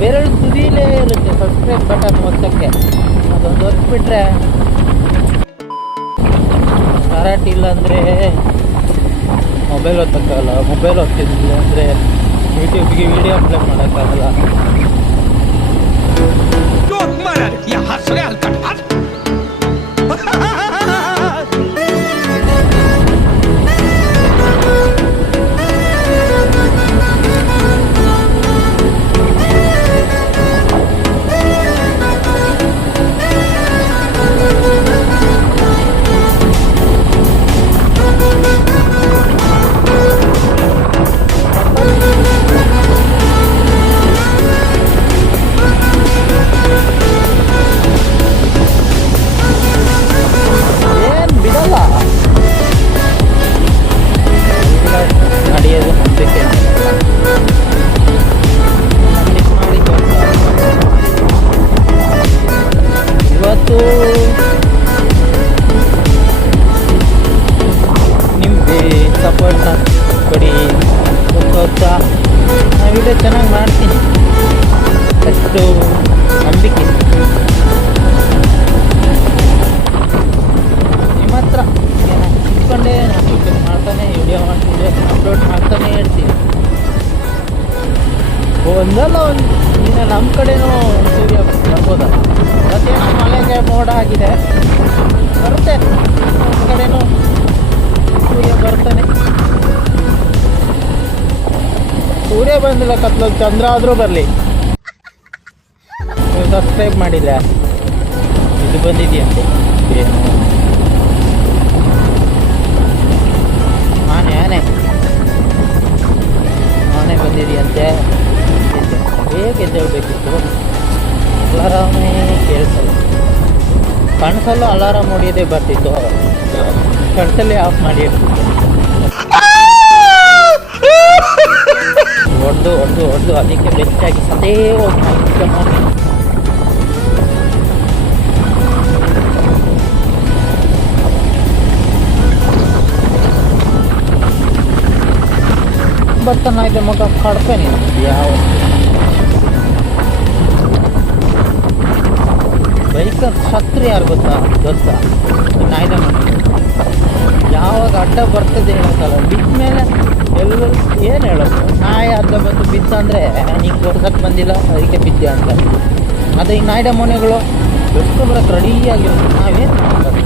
ಬೆರಳು ತುದಿಲೇ ಇರುತ್ತೆ subscribe button ಒತ್ತಕ್ಕೆ ಅದೊಂದು ಒತ್ಬಿಟ್ರೆ ಕರೆಂಟ್ ಇಲ್ಲ ಅಂದರೆ ಮೊಬೈಲ್ ಒತ್ತಕ್ಕಾಗಲ್ಲ ಮೊಬೈಲ್ ಒತ್ತಿದ್ದಿಲ್ಲ ಅಂದರೆ ಯೂಟ್ಯೂಬ್ಗೆ ವಿಡಿಯೋ ಅಪ್ಲೋಡ್ ಮಾಡೋಕ್ಕಾಗಲ್ಲ. ನಿಮಗೆ ಸಪೋರ್ಟ್ ಕೊಡಿ. ಹೊಸ ನಾನು ಚೆನ್ನಾಗಿ ಮಾಡ್ತೀನಿ. ಅಷ್ಟು ನಂಬಿಕೆ. ನಿಮ್ಮ ಹತ್ರ ಇಟ್ಕೊಂಡೇ ನಾನು ಯೂಟ್ಯೂಬ್ ಮಾಡ್ತಾನೆ ವಿಡಿಯೋ ಮಾಡ್ತಿದ್ದೆ ಅಪ್ಲೋಡ್ ಮಾಡ್ತಾನೆ ಇರ್ತೀನಿ. ಒಂದಲ್ಲ ಒಂದು, ಇನ್ನು ನಮ್ಮ ಕಡೆನೂ ಸೂರ್ಯ ಬರ್ಬೋದಲ್ಲ? ಮತ್ತೇನೋ ಮಳೆಗೆ ಮೋಡ ಆಗಿದೆ ಬರುತ್ತೆ ಕಡೆನೂ ಸೂರ್ಯ ಬರ್ತಾನೆ ಸೂರ್ಯ ಬಂದಿಲ್ಲ ಕತ್ಲಲ್ಲಿ ಚಂದ್ರ ಆದರೂ ಬರಲಿ ನೀವು ಸಬ್ಸ್ಕ್ರೈಬ್ ಮಾಡಿಲ್ಲ ಇದು ಬಂದಿದೆಯಂತೆ ಏನು ಆನೆ ಆನೆ ಆನೆ ಬಂದಿದೆಯಂತೆ ಹೇಗೆ ಎದ್ದೇಳಬೇಕಿತ್ತು ಕನಸಲ್ಲೂ ಅಲಾರಾಮ್ ಹೊಡಿಯೋದೇ ಬರ್ತಿತ್ತು. ಕನಸಲ್ಲೇ ಆಫ್ ಮಾಡಿ ಹೊಡೆದು ಹೊಡೆದು ಹೊಡೆದು ಅದಕ್ಕೆ ಬೆಚ್ಚಾಗಿ ಅದೇ ಹೋಗಿ ಬರ್ತಾನಾಯ್ತು ಮಗ ಕಡ್ಪೆ ಯಾವ ಶತ್ರು ಯಾರು ಗೊತ್ತಾ? ದೋಸ್ತ ನಾಯ್ದ ಯಾವಾಗ ಅಡ್ಡ ಬರ್ತದೆ ಹೇಳೋಕ್ಕಲ್ಲ ಬಿದ್ದ ಮೇಲೆ ಎಲ್ಲರೂ ಏನು ಹೇಳೋದು? ನಾಯಿ ಅಡ್ಡ ಬಂದು ಬಿತ್ತಂದರೆ ನೀವು ಕೊಡ್ಸಕ್ಕೆ ಬಂದಿಲ್ಲ, ಅದಕ್ಕೆ ಬಿದ್ದೆ ಅಂತ. ಅದೇ ಈ ನಾಯ್ಡ ಮನೆಗಳು ಬೆಸ್ಕೊಂಬರಕ್ಕೆ ರೆಡಿಯಾಗಿರೋದು. ನಾವೇನು ಮಾಡೋದು